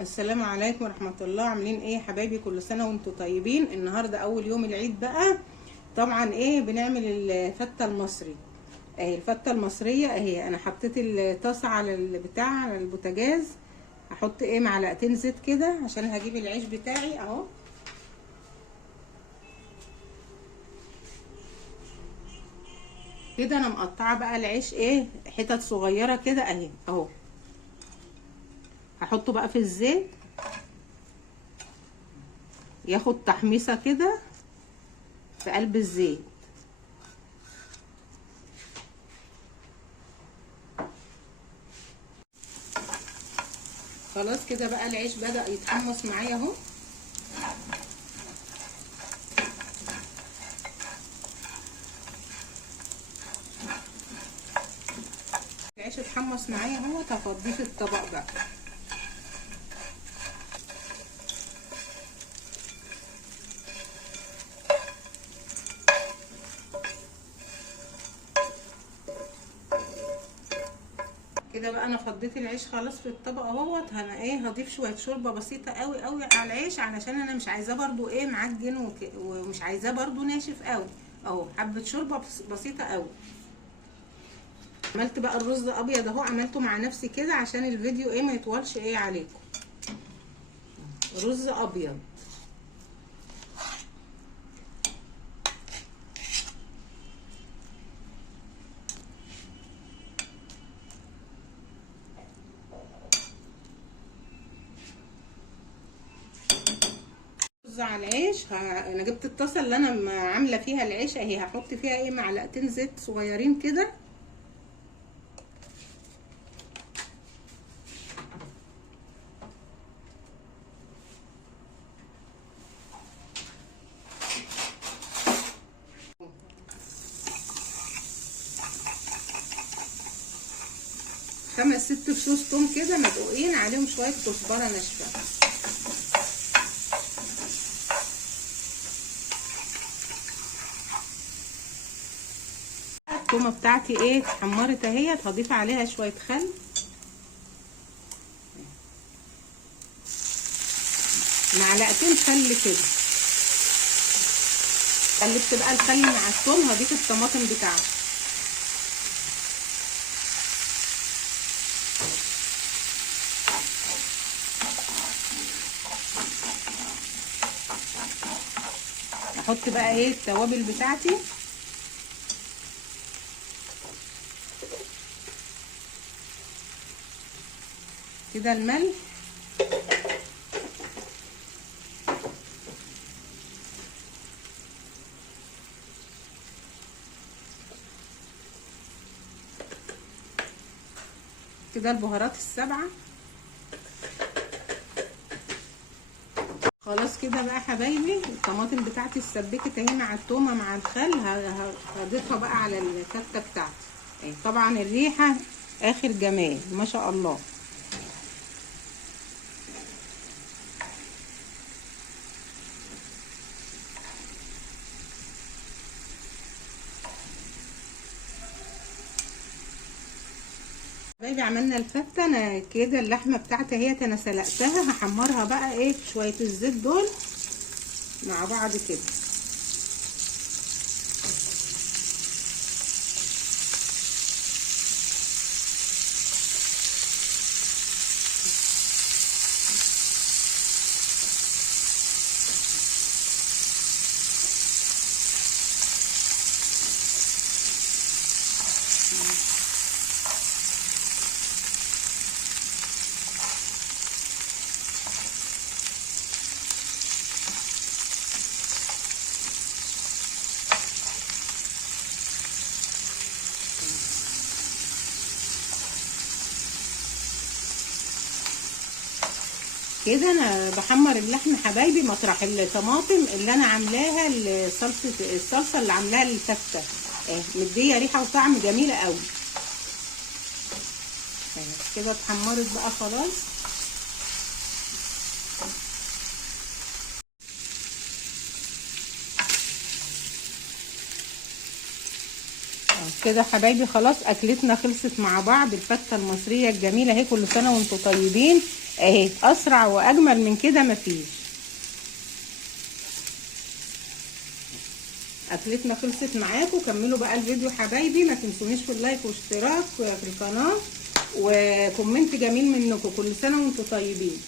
السلام عليكم ورحمة الله. عاملين ايه يا حبايبي؟ كل سنة وانتم طيبين. النهاردة اول يوم العيد بقى. طبعا ايه بنعمل الفتة المصري اهي. الفتة المصرية اهي. انا حطيت الطاسة على البتاع على البوتاجاز. هحط ايه معلقتين زيت كده عشان هجيب العيش بتاعي اهو. كده انا مقطعة بقى العيش ايه حتت صغيرة كده اهي اهو. هحطه بقى في الزيت ياخد تحميصة كده في قلب الزيت. خلاص كده بقى العيش بدأ يتحمص معايا اهو. العيش اتحمص معايا اهو. هفضيه في الطبق بقى. كده بقى انا فضيت العيش خلاص في الطبق اهوت. انا ايه هضيف شويه شوربه بسيطه قوي قوي على العيش علشان انا مش عايزاه برضو ايه معجن ومش عايزاه برضو ناشف قوي اهو. حبه شوربه بسيطه قوي. عملت بقى الرز ابيض اهو. عملته مع نفسي كده عشان الفيديو ايه ما يطولش ايه عليكم. رز ابيض. على العيش انا جبت الطاسه اللي انا عامله فيها العيش اهي. هحط فيها ايه معلقتين زيت صغيرين كده. خمس ست فصوص توم كده مدقوقين عليهم شويه كزبره ناشفه. التومه بتاعتي ايه اتحمرت اهيت. هضيف عليها شويه خل. معلقتين خل كده. قلبت بقى الخل مع الثوم. هضيف الطماطم بتاعتي. احط بقى ايه التوابل بتاعتي. كده الملح. كده البهارات السبعة. خلاص كده بقى حبايبي الطماطم بتاعتي اتسبكت اهي مع التومه مع الخل. هضيفها بقى على الفته بتاعتي اهي. طبعا الريحه اخر جمال ما شاء الله. حبايبي عملنا الفته. انا كده اللحمه بتاعتي اهي انا سلقتها. هحمرها بقى ايه في شويه الزيت دول مع بعض كده. كده انا بحمر اللحم حبايبي مطرح الطماطم اللي انا عاملاها. الصلصه اللي عاملاها للفته مديه ريحه وطعم جميله قوي. كده اتحمرت بقى خلاص. كده حبايبي خلاص اكلتنا خلصت مع بعض. الفته المصريه الجميله اهي. كل سنه وانتم طيبين. اهي اسرع واجمل من كده مفيش. اكلتنا خلصت معاكم. كملوا بقى الفيديو حبايبي، ما تنسونيش في اللايك واشتراك في القناه وكومنت جميل منكم. كل سنه وانتم طيبين.